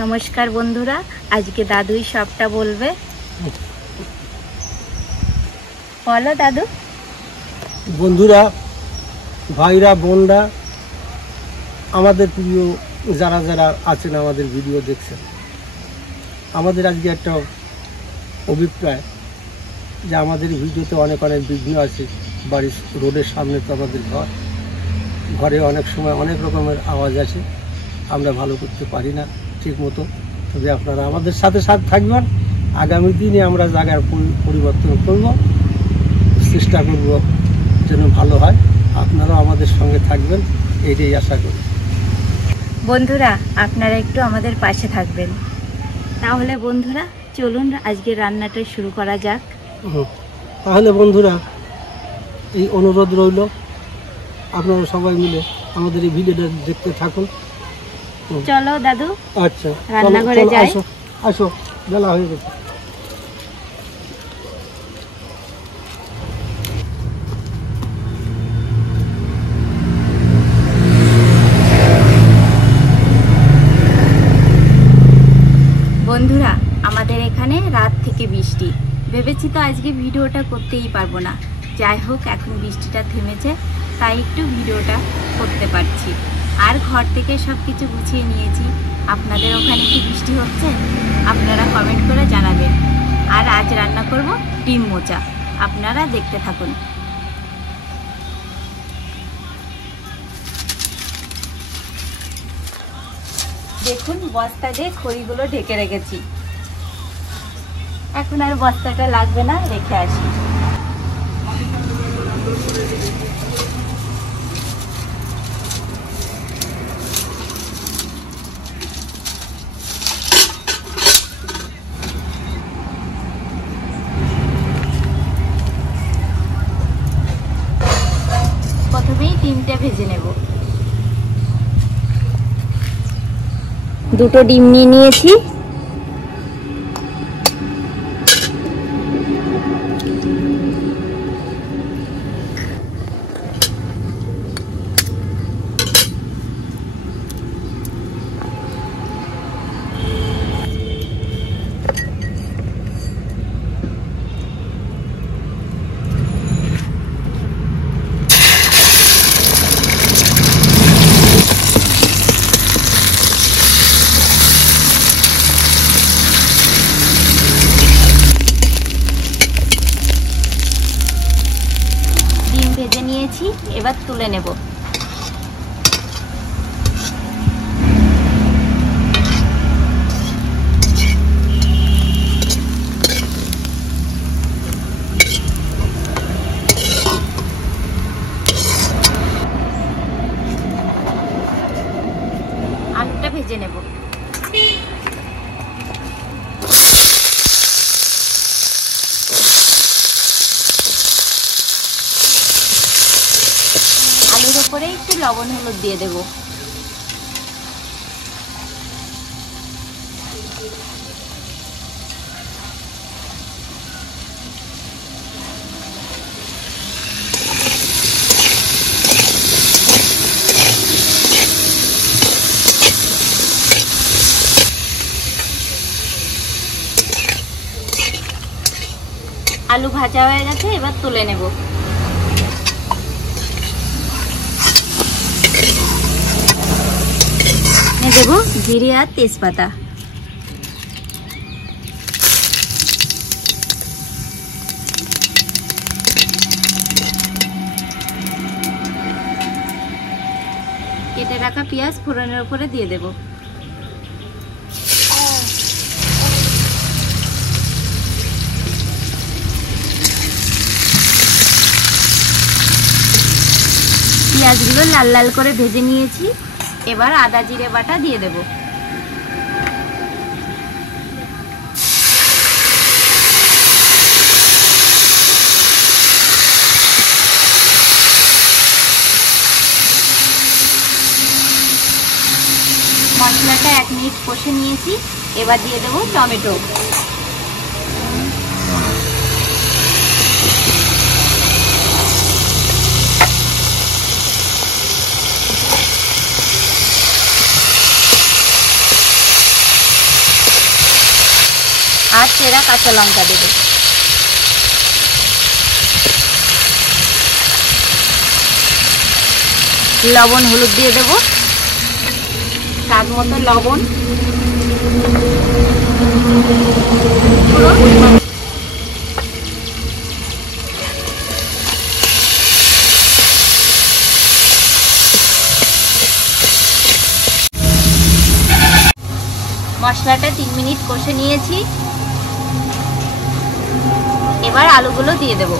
নমস্কার বন্ধুরা, আজকে দাদুই সবটা বলবে। বলো দাদু। বন্ধুরা, ভাইরা, বোনরা, আমাদের প্রিয় যারা যারা আছেন, আমাদের ভিডিও দেখছেন, আমাদের আজকে একটা অভিপ্রায় যে আমাদের ভিডিওতে অনেক বিঘ্ন আছে। বাড়ির রোডের সামনে তো আমাদের ঘরে অনেক সময় অনেক রকমের আওয়াজ আছে, আমরা ভালো করতে পারি না ঠিক মতো। তবে আপনারা আমাদের সাথে থাকবেন। আগামী দিনে আমরা জায়গার পরিবর্তন করব, চেষ্টা করব যেন ভালো হয়। আপনারাও আমাদের সঙ্গে থাকবেন, এইটাই আশা করি। বন্ধুরা, আপনারা একটু আমাদের পাশে থাকবেন। তাহলে বন্ধুরা চলুন আজকে রান্নাটা শুরু করা যাক। তাহলে বন্ধুরা, এই অনুরোধ রইল, আপনারা সবাই মিলে আমাদের এই ভিডিওটা দেখতে থাকুন। চলো দাদু, আচ্ছা, রান্নাঘরে যাই। আসো, বেলা হয়ে গেছে। বন্ধুরা, আমাদের এখানে রাত থেকে বৃষ্টি। ভেবেছি তো আজকে ভিডিওটা করতেই পারবো না। যাই হোক, এখন বৃষ্টিটা থেমেছে, তাই একটু ভিডিওটা করতে পারছি। আর ঘর থেকে সব কিছু গুছিয়ে নিয়েছি। আপনাদের ওখানে কি বৃষ্টি হচ্ছে? আপনারা কমেন্ট করে জানাবেন। আর আজ রান্না করব ডিম মোচা। আপনারা দেখতে থাকুন। দেখুন, বস্তা দিয়ে খড়িগুলো ঢেকে রেখেছি। এখন আর বস্তাটা লাগবে না, রেখে আসি। প্রথমেই ডিমটা ভেজে নেব। দুটো ডিম নিয়ে নিয়েছি। এবার তুলে নেব। আলুটা ভেজে নেব। আলুর উপরে একটু লবণ হলুদ দিয়ে দেব। আলু ভাজা হয়ে গেছে, এবার তুলে নেব। দেব জিরে আর তেজপাতা। কেটে রাখা পেঁয়াজ ফোড়নের উপরে দিয়ে দেব। পেঁয়াজগুলো লাল লাল করে ভেজে নিয়েছি। এবার আদা জিরে বাটা দিয়ে দেব। মশলাটা 1 মিনিট কষে নিয়েছি। এবার দিয়ে দেব টমেটো। আর চেরা কাঁচা লঙ্কা দেবো। লবণ হলুদ দিয়ে দেবো, স্বাদ মতো লবণ। মশলাটা 3 মিনিট কষে নিয়েছি, এবার আলুগুলো দিয়ে দেব।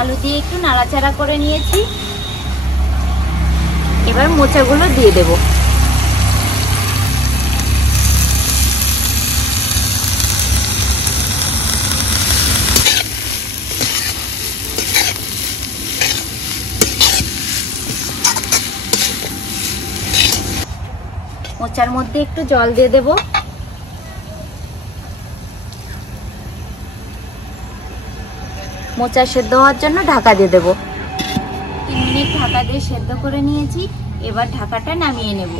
আলু দিয়ে একটু নাড়াচাড়া করে নিয়েছি, এবার মোচাগুলো দিয়ে দেব। মোচার মধ্যে একটু জল দিয়ে দেব। মোচা সেদ্ধ হওয়ার জন্য ঢাকা দিয়ে দেব। 3 মিনিট ঢাকা দিয়ে সেদ্ধ করে নিয়েছি, এবার ঢাকাটা নামিয়ে নেব।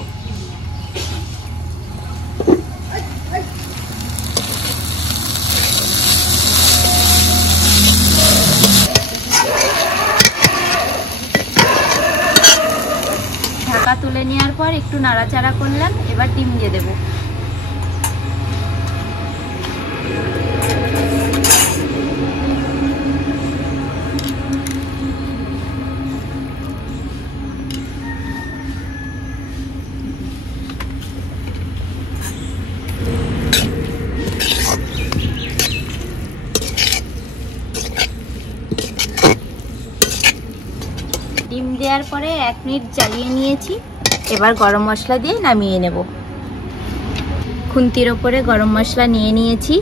ঢাকা তুলে নেওয়ার পর একটু নাড়াচাড়া করলাম, এবার ডিম দিয়ে দেব। ডিম দেওয়ার পরে 1 মিনিট জ্বালিয়ে নিয়েছি, এবার গরম মশলা দিয়ে নামিয়ে নেব। খুন্তির ওপরে গরম মশলা নিয়ে নিয়েছি,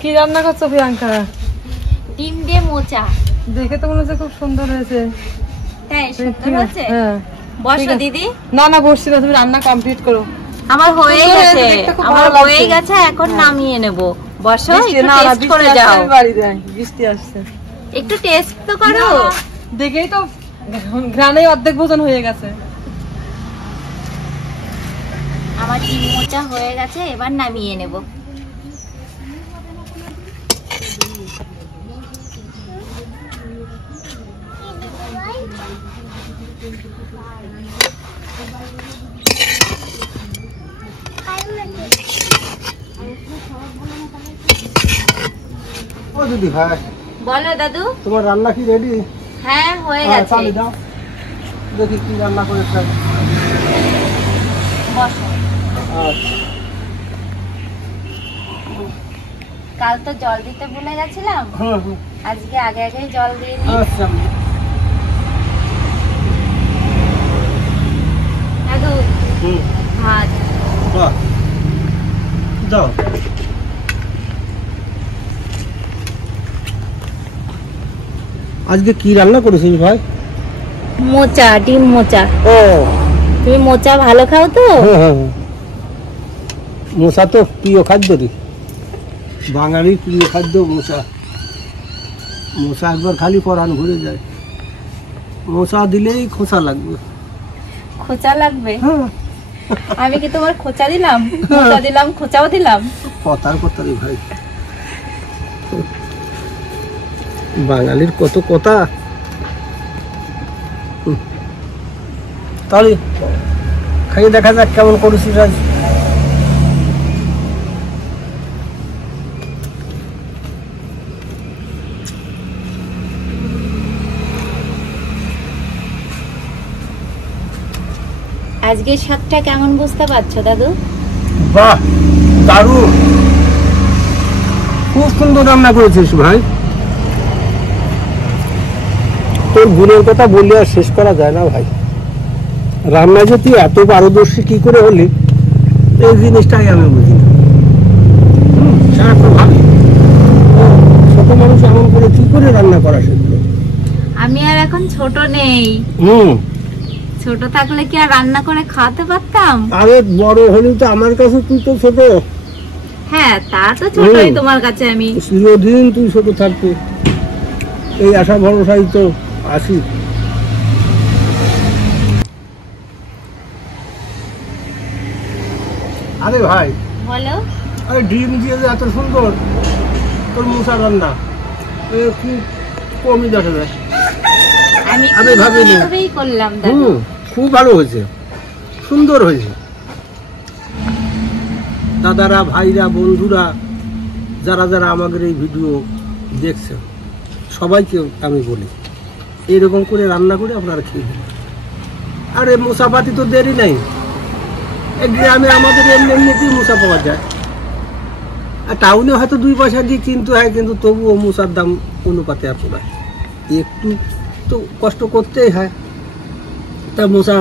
কি রান্না করছো প্রিয়াঙ্কা? ডিম দিয়ে মোচা। দেখে তো মনে হচ্ছে খুব সুন্দর হয়েছে। তাই সুন্দর হয়েছে? হ্যাঁ বসো দিদি। না না বসছি না, তুমি রান্না কমপ্লিট করো। আমার হয়ে গেছে, আমার হয়ে গেছে, এখন নামিয়ে নেব। বসো, একটু টেস্ট করে যাও। বাড়ি যায়, বৃষ্টি আসছে, একটু টেস্ট তো করো। দেখেই তো ঘ্রাণেই অর্ধেক ভোজন হয়ে গেছে। আমার ডিম মোচা হয়ে গেছে, এবার নামিয়ে নেব। ও দিদি, হ্যাঁ বলো দাদু। তোমার রান্না কি রেডি? হ্যাঁ হয়ে হ্যাঁ, গেছে। চালিয়ে দাও, দেখি কি রান্না করেছে। বসো। আচ্ছা, কাল তো জল দিতে ভুলে গেছিলাম, হুম হুম, আজকে আগে আগে জল দিয়ে দিই। আচ্ছা দাদু হুম, ভাত। বাহ, যাও। আজকে কি রান্না করেছিস ভাই? মোচা, ডিম মোচা। ও তুমি মোচা ভালো খাও তো? হ্যাঁ হ্যাঁ, মোচা তো প্রিয় খাদ্য রে, বাঙালির প্রিয় খাদ্য মোচা। মোচা একবার খালি পরাণ ঘুরে যায়। মোচা দিলেই খোঁচা লাগবে। খোঁচা লাগবে? হ্যাঁ, আমি কি তোমার খোঁচা দিলাম? মোচা দিলাম, খোঁচাও দিলাম। কথার কথা রে ভাই, বাঙালির কত কথা। তাহলে খাইয়ে দেখা যাক কেমন করেছিস আজ। আজকের স্বাদটা কেমন বুঝতে পারছো দাদু? বাহ, দারুণ, খুব সুন্দর রান্না করেছিস ভাই। তোর গুণের কথা বললে আর শেষ করা যায় না ভাই। রান্না যে তুই এত পারদর্শী কি করে হলি, এই জিনিসটাই আমি বুঝি না। সারাক্ষণ ভাবি ছোট মানুষ এমন করে কি করে রান্না করা শিখলো। আমি আর এখন ছোট নেই, ছোট থাকলে কি আর রান্না করে খাওয়াতে পারতাম? আরে বড় হলি তো আমার কাছে তুই তো ছোট। হ্যাঁ, তা তো ছোটই তোমার কাছে আমি। চিরদিন তুই ছোট থাকতে, এই আশা ভরসাই তো আসি। আরে ভাই, বলো। আরে ডিম দিয়ে যে এত সুন্দর তোর মুসা রান্না, খুব কমই দেখা যায়। আমি আমি ভাবিনি। এভাবেই করলাম দাদু। খুব ভালো হয়েছে, সুন্দর হয়েছে। দাদারা, ভাইরা, বন্ধুরা যারা যারা আমাদের এই ভিডিও দেখছেন সবাইকে আমি বলি এরকম করে রান্না করে আপনারা খেয়ে দিন। আরে মুসাফাতি তো দেরি নাই, এই গ্রামে আমাদের এমনি এমনিতেই মুসা পাওয়া যায়। আর টাউনে হয়তো 2 পয়সা দিয়ে কিনতে হয়, কিন্তু তবুও মুসার দাম অনুপাতে এত নয়, একটু তো কষ্ট করতেই হয়। তা মশা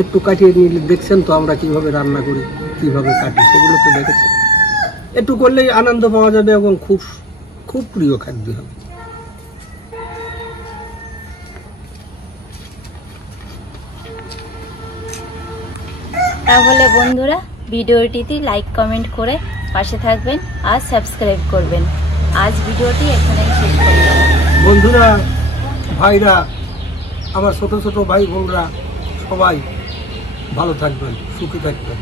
একটু কাটিয়ে নিলে দেখছেন তো আমরা কিভাবে রান্না করি, কিভাবে কাটি, সেগুলো তো দেখেছেন। একটু করলেই আনন্দ পাওয়া যাবে এবং খুব খুব প্রিয় খাদ্য হবে। তাহলে বন্ধুরা, ভিডিওটিতে লাইক কমেন্ট করে পাশে থাকবেন আর সাবস্ক্রাইব করবেন। আজ ভিডিওটি এখানেই শেষ করলাম। বন্ধুরা, ভাইরা, আমার ছোট ছোট ভাই বোনরা সবাই ভালো থাকবেন, সুখী থাকবেন।